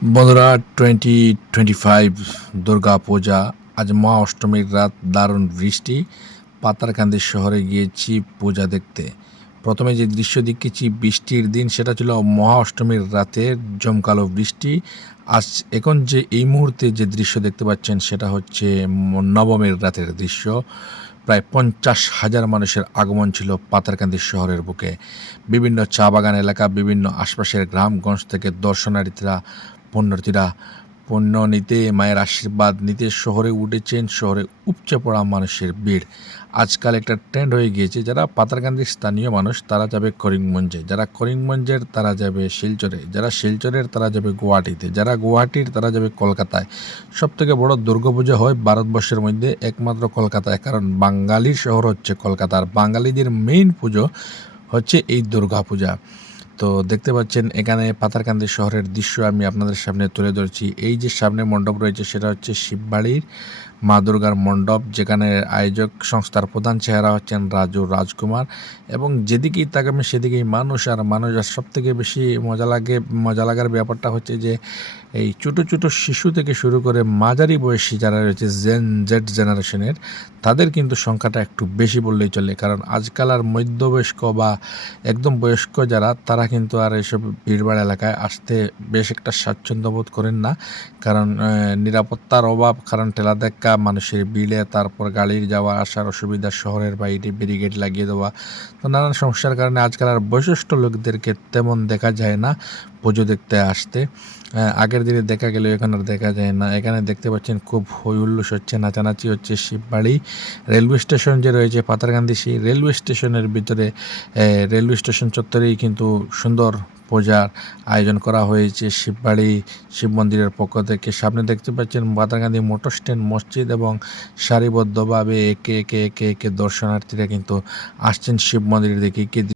বন্ধুরা, 2025 দুর্গা পূজা। আজ মহা অষ্টমীর রাত, দারুণ বৃষ্টি। পাতারকান্দি শহরে গিয়েছি পূজা দেখতে। প্রথমে যে দৃশ্য দেখেছি বৃষ্টির দিন, সেটা ছিল মহা অষ্টমীর রাতের জমকালো বৃষ্টি। আজ এখন যে এই মুহূর্তে যে দৃশ্য দেখতে পাচ্ছেন, সেটা হচ্ছে নবমীর রাতের দৃশ্য। প্রায় 50,000 মানুষের আগমন ছিল পাতারকান্দি শহরের বুকে। বিভিন্ন চা বাগান এলাকা, বিভিন্ন আশপাশের গ্রামগঞ্জ থেকে পুণ্যার্থীরা পুণ্য নিতে, মায়ের আশীর্বাদ নিতে শহরে উঠেছেন। শহরে উপচে পড়া মানুষের ভিড়। আজকাল একটা ট্রেন্ড হয়ে গিয়েছে, যারা পাতারকান্দির স্থানীয় মানুষ তারা যাবে করিমগঞ্জে, যারা করিমগঞ্জের তারা যাবে শিলচরে, যারা শিলচরের তারা যাবে গুয়াহাটিতে, যারা গুয়াহাটির তারা যাবে কলকাতায়। সবথেকে বড় দুর্গাপূজা হয় ভারতবর্ষের মধ্যে একমাত্র কলকাতায়, কারণ বাঙালির শহর হচ্ছে কলকাতার। বাঙালিদের মেইন পুজো হচ্ছে এই দুর্গাপূজা। তো দেখতে পাচ্ছেন এখানে পাতারকান্দি শহরের দৃশ্য আমি আপনাদের সামনে তুলে ধরছি। এই যে সামনে মণ্ডপ রয়েছে, সেটা হচ্ছে শিববাড়ির মা দুর্গার মণ্ডপ, যেখানে আয়োজক সংস্থার প্রধান চেহারা হচ্ছেন রাজু রাজকুমার। এবং যেদিকেই তাকাবেন সেদিকেই মানুষ আর মানুষ। আর সব থেকে বেশি মজা লাগার ব্যাপারটা হচ্ছে যে এই ছোটো ছোটো শিশু থেকে শুরু করে মাঝারি বয়সী যারা রয়েছে জেড জেনারেশনের, তাদের কিন্তু সংখ্যাটা একটু বেশি বললেই চলে। কারণ আজকাল আর মধ্যবয়স্ক বা একদম বয়স্ক যারা, তারা কিন্তু আর এসব ভিড়ভাড় এলাকায় আসতে বেশ একটা স্বাচ্ছন্দ্য বোধ করেন না। কারণ নিরাপত্তার অভাব, কারণ ঠেলা ধাক্কা, মানুষের ভিড়ে, তারপর গাড়ির যাওয়া আসার অসুবিধা, শহরের বাইরে ব্যারিকেড লাগিয়ে দেওয়া, তো নানান সমস্যার কারণে আজকাল আর বয়স্ক লোকদেরকে তেমন দেখা যায় না পুজো দেখতে আসতে। আগের দিনে দেখা গেলে এখন আর দেখা যায় না। এখানে দেখতে পাচ্ছেন খুব হই হুল্লোড় হচ্ছে, নাচানাচি হচ্ছে। শিববাড়ি রেলওয়ে স্টেশন যে রয়েছে পাতারকান্দি, সেই রেলওয়ে স্টেশনের ভিতরে রেলওয়ে স্টেশন চত্বরেই কিন্তু সুন্দর পূজার আয়োজন করা হয়েছে শিববাড়ি শিব মন্দিরের পক্ষ থেকে। সামনে দেখতে পাচ্ছেন পাতারকান্দি মোটর স্ট্যান্ড, মসজিদ, এবং সারিবদ্ধভাবে একে একে দর্শনার্থীরা কিন্তু আসছেন শিব মন্দিরের দিকে।